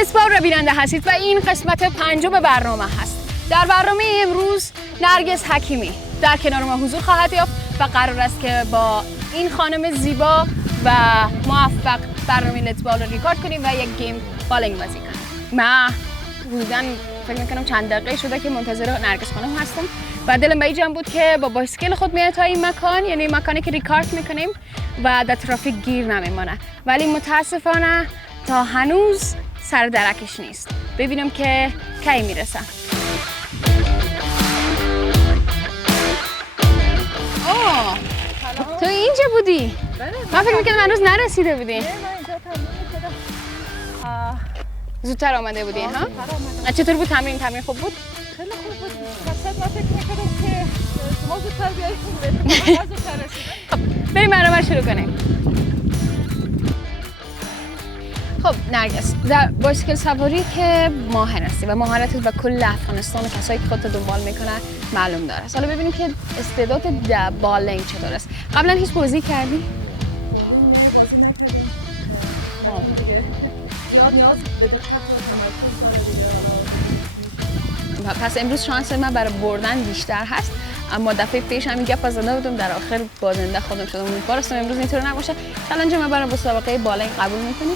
لتسبال را بیننده هستید و این قسمت 5 برنامه هست. در برنامه امروز نرگس حکیمی در کنار ما حضور خواهد یافت و قرار است که با این خانم زیبا و موفق برنامه لتسبال رو ریکارد کنیم و یک گیم بالینگ بازی کنیم. من حدوداً فکر میکنم چند دقیقه شده که منتظر نرگس خانم هستم و دلم به این جمع بود که با بایسکل خود میاد تا این مکان، یعنی مکانی که ریکارد میکنیم و در ترافیک گیر نمیمانه، ولی متاسفانه تا هنوز سر درکش نیست. ببینم که کی میرسم. تو اینجا بودی؟ من فکر میکنم هنوز نرسیده بودی. زودتر آمده بودی ها؟ چطور بود تمرین؟ تمرین خوب بود؟ خیلی خوب بود. مثلا من فکر می‌کردم که شما زودتر بیایید من زودتر رسیدم. بریم برنامه رو شروع کنیم. خب نرگس، در بایسکل سواری که ماهر هستی و مهارتت به کل افغانستان و کسایی که خودت دنبال میکنن معلوم داره. حالا ببینیم که استعداد در بالینگ چطور است. قبلا هیچ بازی کردی؟ نه بازی نکردیم. دیگه زیاد نیاز به دقت و تمرکز داره دیگه. حالا پس امروز شانس من برای بردن بیشتر هست، اما دفعه پیش همین گپ زده بودم، در آخر بازنده خودم شدم. امیدوارم امروز اینطور نباشه. چالش من برای مسابقه بالینگ قبول میکنی؟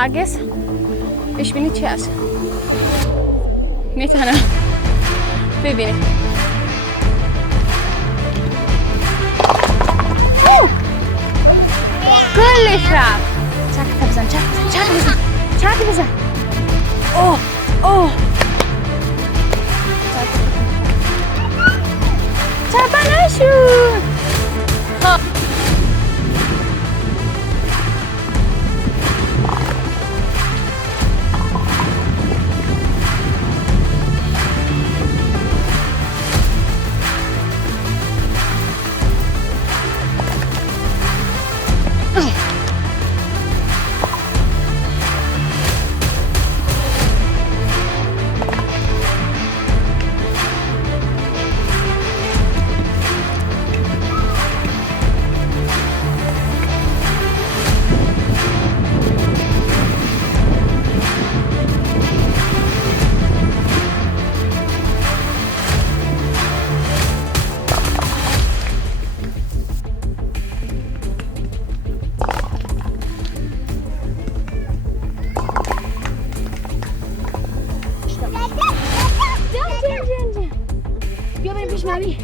نرگس پیش بینی چی هست؟ میتونم ببینیم. کلش رفت. چک بزن چک بزن. اوه چپا نشون. خب بیا بریم پیش مامی.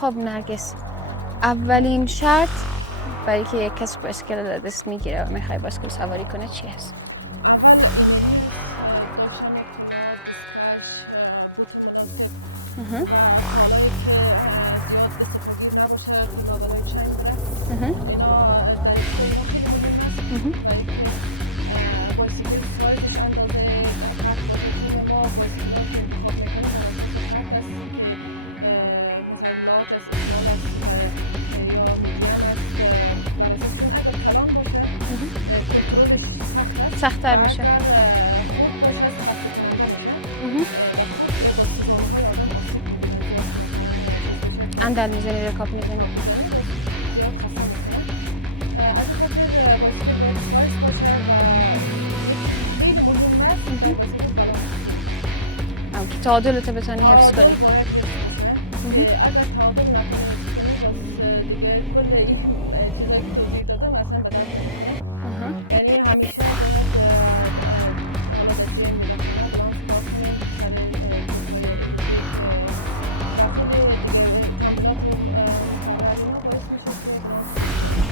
خب نرگس، اولین شرط برای که یک کس بایسکل را دست میگیره و میخوای بایسکل سواری کنه چی هست؟ سخت‌تر میشه. اندل میزنی رکاب میزنی. که تعادلت بتونی حفظ کنی.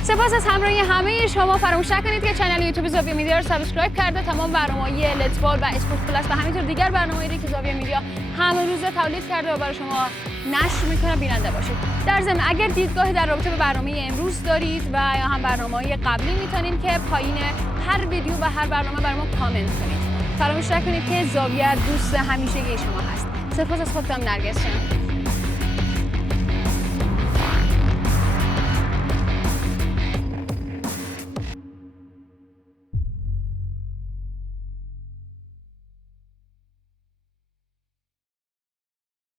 سپاس از همراهی همه شما. فراموش نکنید که کانال یوتیوب زاویه میدیا رو سابسکرایب کرده تمام برنامه‌های لیتس بال و اسپورت پلاس و همینطور دیگر برنامه‌هایی که زاویه میدیا همه روز تولید کرده و برای شما نشر میکنه بیننده باشید. در ضمن اگر دیدگاهی در رابطه به برنامه امروز دارید و یا هم برنامه‌های قبلی میتونید که پایین هر ویدیو و هر برنامه برای ما کامنت کنید. فراموش نکنید که زاویه دوست همیشگی شما هست. سپاس از خودتم نرگس جان.